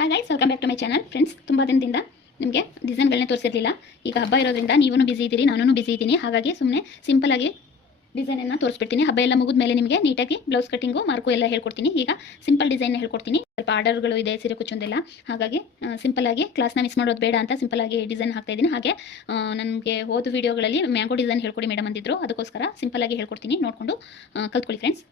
Hi guys, welcome back to my channel. Friends, ತುಂಬ ದಿನದಿಂದ ನಿಮಗೆ ಡಿಸೈನ್ಗಳನ್ನೇ ತೋರಿಸಿರಲಿಲ್ಲ. ಈಗ ಹಬ್ಬ ಇರೋದ್ರಿಂದ ನೀವೂ ಬಿಸಿ ಇದ್ದೀರಿ, ನಾನು ಬಿಸಿ ಇದ್ದೀನಿ. ಹಾಗಾಗಿ ಸುಮ್ಮನೆ ಸಿಂಪಲಾಗಿ ಡಿಸೈನನ್ನು ತೋರಿಸ್ಬಿಡ್ತೀನಿ. ಹಬ್ಬ ಎಲ್ಲ ಮುಗಿದ ಮೇಲೆ ನಿಮಗೆ ನೀಟಾಗಿ ಬ್ಲೌಸ್ ಕಟ್ಟಿಂಗು ಮಾರ್ಕು ಎಲ್ಲ ಹೇಳ್ಕೊಡ್ತೀನಿ. ಈಗ ಸಿಂಪಲ್ ಡಿಸೈನ್ ಹೇಳ್ಕೊಡ್ತೀನಿ. ಸ್ವಲ್ಪ ಆರ್ಡರ್ಗಳು ಇದೆ, ಸೀರೆ ಕುಚ್ಚೊಂದೆಲ್ಲ. ಹಾಗಾಗಿ ಸಿಂಪಲಾಗಿ ಕ್ಲಾಸ್ನ ಮಿಸ್ ಮಾಡೋದು ಬೇಡ ಅಂತ ಸಿಂಪಲಾಗಿ ಡಿಸೈನ್ ಹಾಕ್ತಾ ಇದ್ದೀನಿ. ಹಾಗೆ ನನಗೆ ಹೋದ ವೀಡಿಯೋಗಳಲ್ಲಿ ಮ್ಯಾಂಗೋ ಡಿಸೈನ್ ಹೇಳ್ಕೊಡಿ ಮೇಡಮ್ ಅಂದಿದ್ರು. ಅದಕ್ಕೋಸ್ಕರ ಸಿಂಪಲಾಗಿ ಹೇಳ್ಕೊಡ್ತೀನಿ, ನೋಡಿಕೊಂಡು ಕಲ್ತ್ಕೊಳ್ಳಿ ಫ್ರೆಂಡ್ಸ್.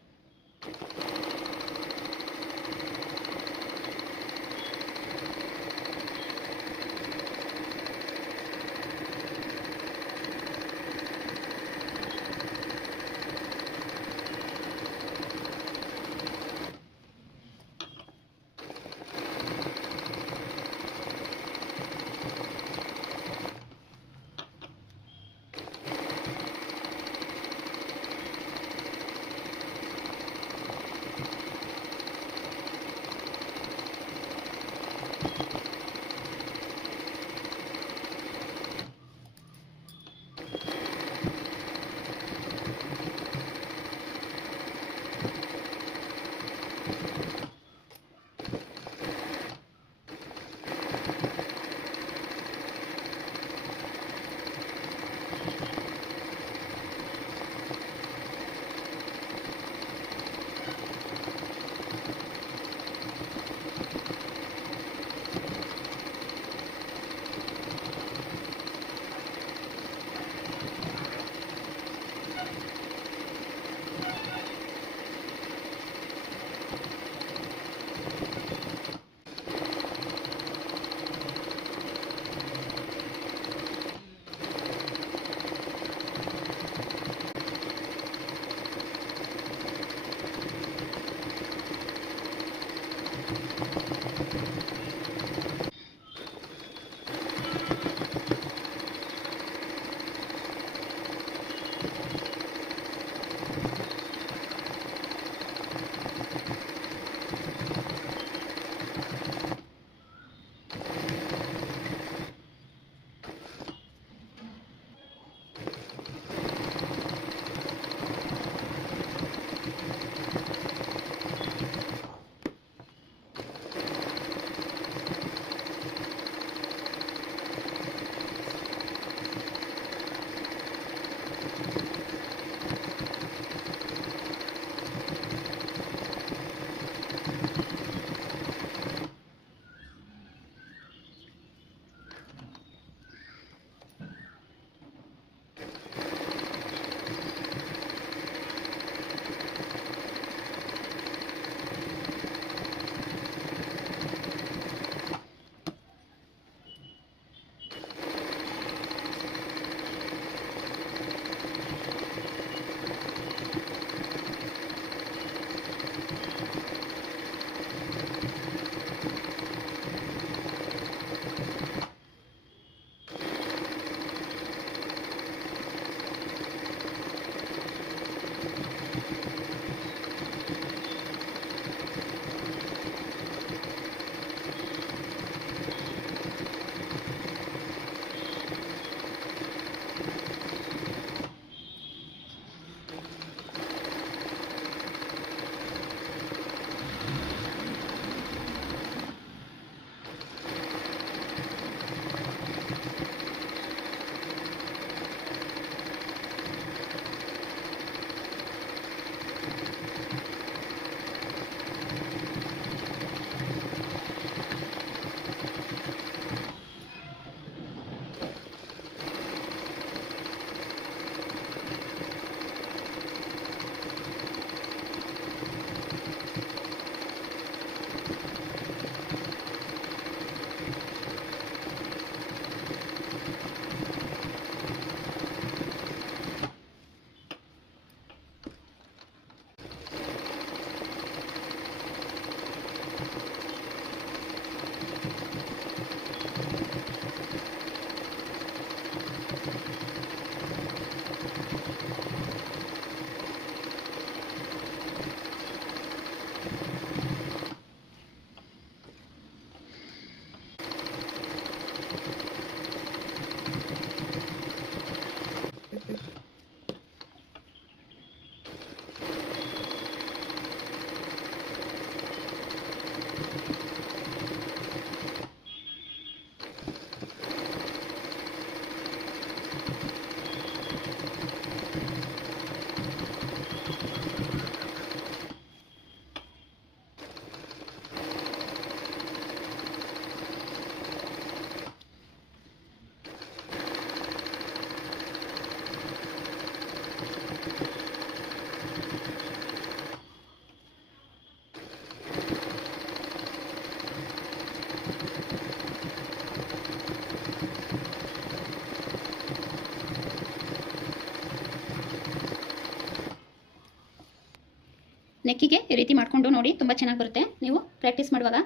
ನೆಕ್ಕಿಗೆ ಈ ರೀತಿ ಮಾಡಿಕೊಂಡು ನೋಡಿ, ತುಂಬ ಚೆನ್ನಾಗಿ ಬರುತ್ತೆ ನೀವು ಪ್ರಾಕ್ಟೀಸ್ ಮಾಡುವಾಗ.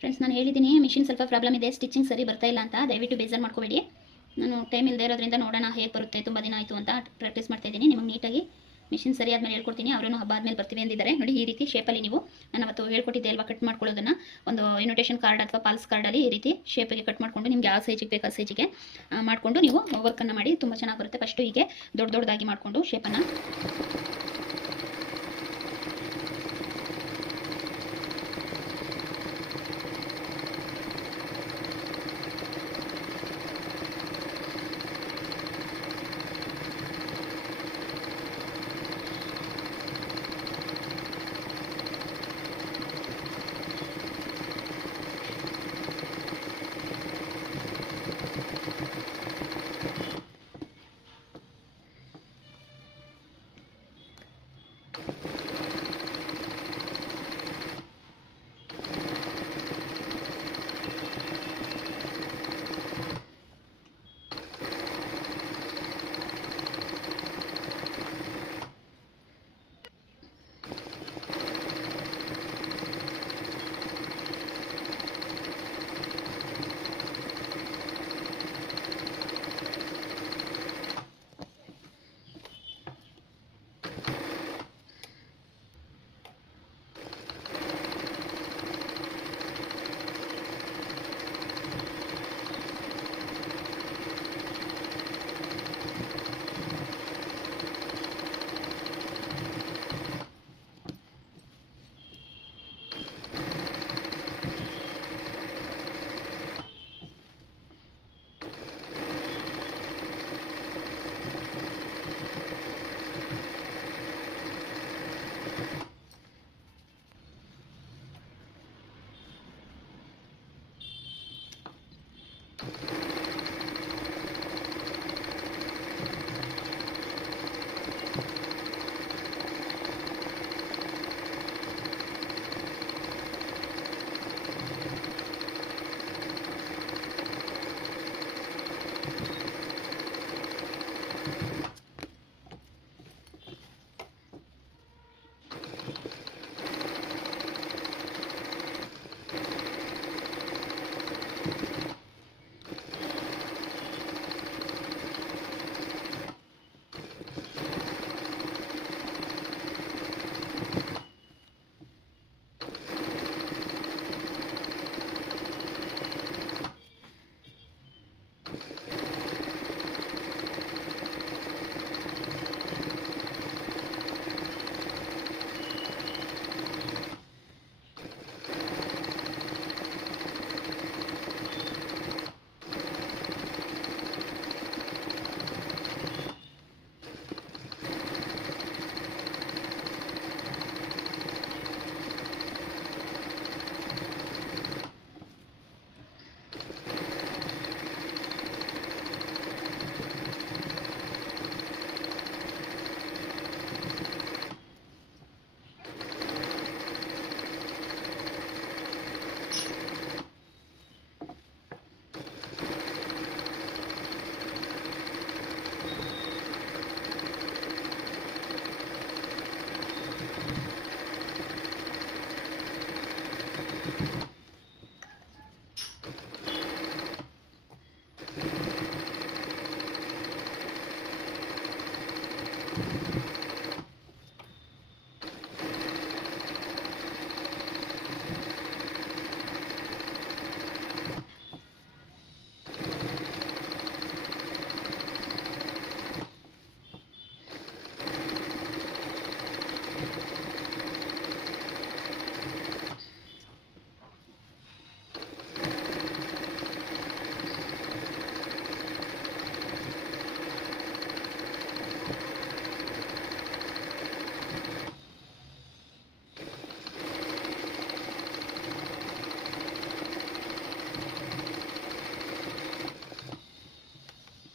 ಫ್ರೆಂಡ್ಸ್, ನಾನು ಹೇಳಿದ್ದೀನಿ ಮಿಷಿನ್ ಸ್ವಲ್ಪ ಪ್ರಾಬ್ಲಮ್ ಇದೆ, ಸ್ಟಿಚಿಂಗ್ ಸರಿ ಬರ್ತಾ ಇಲ್ಲ ಅಂತ. ದಯವಿಟ್ಟು ಬೇಜಾರು ಮಾಡ್ಕೋಬೇಡಿ. ನಾನು ಟೈಮ್ ಇಲ್ಲದೆ ಇರೋದ್ರಿಂದ ನೋಡೋಣ ಹೇಗೆ ಬರುತ್ತೆ, ತುಂಬ ದಿನ ಆಯಿತು ಅಂತ ಪ್ರಾಕ್ಟೀಸ್ ಮಾಡ್ತಾ ಇದ್ದೀನಿ. ನಿಮಗೆ ನೀಟಾಗಿ ಮಿಷಿನ್ ಸರಿ ಆದಮೇಲೆ ಹೇಳ್ಕೊಡ್ತೀನಿ. ಅವರೂ ಹಬ್ಬ ಆದಮೇಲೆ ಬರ್ತೀವಿ ಅಂದಿದ್ದಾರೆ. ನೋಡಿ, ಈ ರೀತಿ ಶೇಪಲ್ಲಿ ನೀವು ನಾನು ಅವತ್ತು ಹೇಳ್ಕೊಟ್ಟಿದ್ದೆ ಅಲ್ವಾ, ಕಟ್ ಮಾಡ್ಕೊಳ್ಳೋದನ್ನು ಒಂದು ಇನ್ವಿಟೇಷನ್ ಕಾರ್ಡ್ ಅಥವಾ ಪಾಲ್ಸ್ ಕಾರ್ಡಲ್ಲಿ ಈ ರೀತಿ ಶೇಪಿಗೆ ಕಟ್ ಮಾಡಿಕೊಂಡು ನಿಮ್ಗೆ ಯಾವ ಸೈಜಿಗೆ ಬೇಕು ಆ ಸೈಜಿಗೆ ಮಾಡಿಕೊಂಡು ನೀವು ವರ್ಕನ್ನು ಮಾಡಿ ತುಂಬ ಚೆನ್ನಾಗಿ ಬರುತ್ತೆ. ಫಸ್ಟು ಹೀಗೆ ದೊಡ್ಡದಾಗಿ ಮಾಡಿಕೊಂಡು ಶೇಪನ್ನು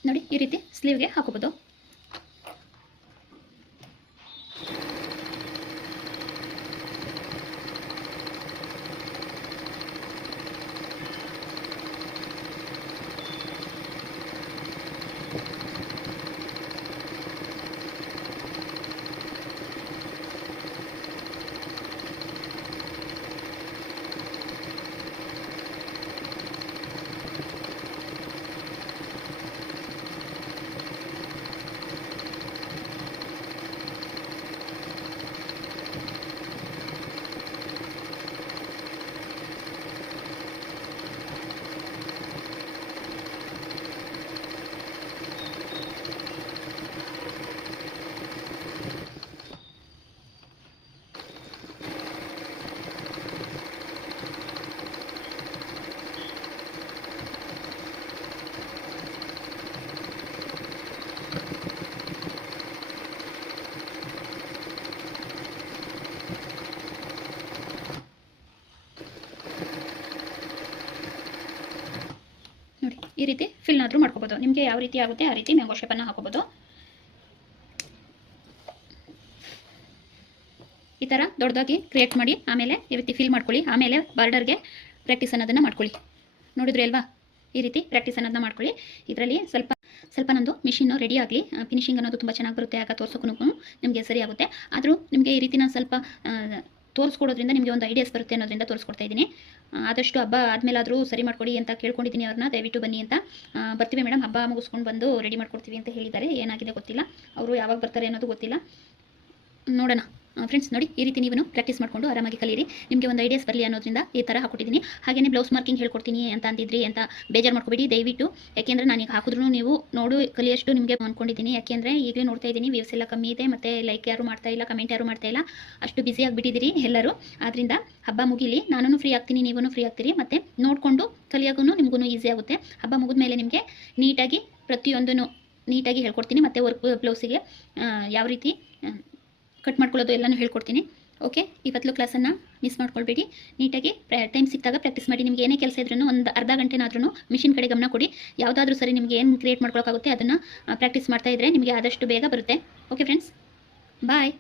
ನೋಡಿ ಈ ರೀತಿ ಸ್ಲೀವ್ಗೆ ಹಾಕೋಬಹುದು. ಈ ರೀತಿ ಫಿಲ್ನಾದರೂ ಮಾಡ್ಕೋಬೋದು. ನಿಮಗೆ ಯಾವ ರೀತಿ ಆಗುತ್ತೆ ಆ ರೀತಿ ಮ್ಯಾಂಗೋ ಶೇಪನ್ನು ಹಾಕೋಬೋದು. ಈ ಥರ ದೊಡ್ಡದಾಗಿ ಕ್ರಿಯೇಟ್ ಮಾಡಿ ಆಮೇಲೆ ಈ ರೀತಿ ಫಿಲ್ ಮಾಡ್ಕೊಳ್ಳಿ. ಆಮೇಲೆ ಬಾರ್ಡರ್ಗೆ ಪ್ರಾಕ್ಟೀಸ್ ಅನ್ನೋದನ್ನು ಮಾಡ್ಕೊಳ್ಳಿ. ನೋಡಿದ್ರಿ ಅಲ್ವಾ, ಈ ರೀತಿ ಪ್ರಾಕ್ಟೀಸ್ ಅನ್ನೋದನ್ನ ಮಾಡ್ಕೊಳ್ಳಿ. ಇದರಲ್ಲಿ ಸ್ವಲ್ಪ ನಂದು ಮಿಷಿನ್ನು ರೆಡಿ ಆಗಲಿ, ಫಿನಿಶಿಂಗ್ ಅನ್ನೋದು ತುಂಬ ಚೆನ್ನಾಗಿ ಬರುತ್ತೆ. ಆಗ ತೋರ್ಸೋಕ್ಕೂ ನಿಮಗೆ ಸರಿ ಆಗುತ್ತೆ. ಆದರೂ ನಿಮಗೆ ಈ ರೀತಿ ನಾನು ಸ್ವಲ್ಪ ತೋರಿಸ್ಕೊಡೋದ್ರಿಂದ ನಿಮಗೆ ಒಂದು ಐಡಿಯಾಸ್ ಬರುತ್ತೆ ಅನ್ನೋದ್ರಿಂದ ತೋರಿಸ್ಕೊಡ್ತಾ ಇದ್ದೀನಿ. ಆದಷ್ಟು ಹಬ್ಬ ಆದಮೇಲಾದರೂ ಸರಿ ಮಾಡ್ಕೊಡಿ ಅಂತ ಕೇಳ್ಕೊಂಡಿದ್ದೀನಿ ಅವ್ರನ್ನ, ದಯವಿಟ್ಟು ಬನ್ನಿ ಅಂತ. ಬರ್ತೀವಿ ಮೇಡಮ್, ಹಬ್ಬ ಮುಗಿಸ್ಕೊಂಡು ಬಂದು ರೆಡಿ ಮಾಡ್ಕೊಡ್ತೀವಿ ಅಂತ ಹೇಳಿದ್ದಾರೆ. ಏನಾಗಿದೆ ಗೊತ್ತಿಲ್ಲ, ಅವರು ಯಾವಾಗ ಬರ್ತಾರೆ ಅನ್ನೋದು ಗೊತ್ತಿಲ್ಲ, ನೋಡೋಣ. ಫ್ರೆಂಡ್ಸ್ ನೋಡಿ, ಈ ರೀತಿ ನೀವು ಪ್ರಾಕ್ಟೀಸ್ ಮಾಡಿಕೊಂಡು ಆರಾಮಾಗಿ ಕಲೀರಿ. ನಿಮಗೆ ಒಂದು ಐಡಿಯಾಸ್ ಬರಲಿ ಅನ್ನೋದ್ರಿಂದ ಈ ಥರ ಹಾಕೊಟ್ಟಿದ್ದೀನಿ. ಹಾಗೆಯೇ ಬ್ಲೌಸ್ ಮಾರ್ಕಿಂಗ್ ಹೇಳ್ಕೊಡ್ತೀನಿ ಅಂತ ಅಂದಿದ್ರಿ ಅಂತ ಬೇಜಾರು ಮಾಡ್ಕೊಬೇಡಿ ದಯವಿಟ್ಟು. ಯಾಕೆಂದರೆ ನಾನೀಗ ಹಾಕಿದ್ರೂ ನೀವು ಕಲಿಯಷ್ಟು ನಿಮಗೆ ಅಂದ್ಕೊಂಡಿದ್ದೀನಿ. ಯಾಕೆಂದರೆ ಈಗಲೇ ನೋಡ್ತಾ ಇದ್ದೀನಿ ವ್ಯೂಸ್ ಎಲ್ಲ ಕಮ್ಮಿ ಇದೆ, ಮತ್ತು ಲೈಕ್ ಯಾರು ಮಾಡ್ತಾ ಇಲ್ಲ, ಕಮೆಂಟ್ ಯಾರು ಮಾಡ್ತಾ ಇಲ್ಲ, ಅಷ್ಟು ಬ್ಯುಸಿ ಆಗಿಬಿಟ್ಟಿದ್ದೀರಿ ಎಲ್ಲರೂ. ಆದ್ದರಿಂದ ಹಬ್ಬ ಮುಗಿಲಿ, ನಾನು ಫ್ರೀ ಆಗ್ತೀನಿ, ನೀವು ಫ್ರೀ ಆಗ್ತೀರಿ, ಮತ್ತು ನೋಡಿಕೊಂಡು ಕಲಿಯೋಕ್ಕೂ ನಿಮಗೂ ಈಸಿ ಆಗುತ್ತೆ. ಹಬ್ಬ ಮುಗಿದ ಮೇಲೆ ನಿಮಗೆ ನೀಟಾಗಿ ಪ್ರತಿಯೊಂದೂ ನೀಟಾಗಿ ಹೇಳ್ಕೊಡ್ತೀನಿ. ಮತ್ತು ವರ್ಕ್ ಬ್ಲೌಸಿಗೆ ಯಾವ ರೀತಿ ಕಟ್ ಮಾಡ್ಕೊಳ್ಳೋದು ಎಲ್ಲನೂ ಹೇಳ್ಕೊಡ್ತೀನಿ. ಓಕೆ, ಇವತ್ತು ಕ್ಲಾಸನ್ನು ಮಿಸ್ ಮಾಡ್ಕೊಳ್ಬೇಡಿ. ನೀಟಾಗಿ ಟೈಮ್ ಸಿಕ್ಕಿದಾಗ ಪ್ರಾಕ್ಟೀಸ್ ಮಾಡಿ. ನಿಮಗೆ ಏನೇ ಕೆಲಸ ಇದ್ರೂ ಒಂದು ಅರ್ಧ ಗಂಟೆನಾದ್ರೂ ಮಿಷಿನ್ ಕಡೆ ಗಮನ ಕೊಡಿ. ಯಾವುದಾದ್ರೂ ಸರಿ ನಿಮಗೆ ಏನು ಕ್ರಿಯೇಟ್ ಮಾಡ್ಕೊಳ್ಳೋಕ್ಕಾಗುತ್ತೆ ಅದನ್ನು ಪ್ರಾಕ್ಟೀಸ್ ಮಾಡ್ತಾ ಇದ್ದರೆ ನಿಮಗೆ ಆದಷ್ಟು ಬೇಗ ಬರುತ್ತೆ. ಓಕೆ ಫ್ರೆಂಡ್ಸ್, ಬಾಯ್.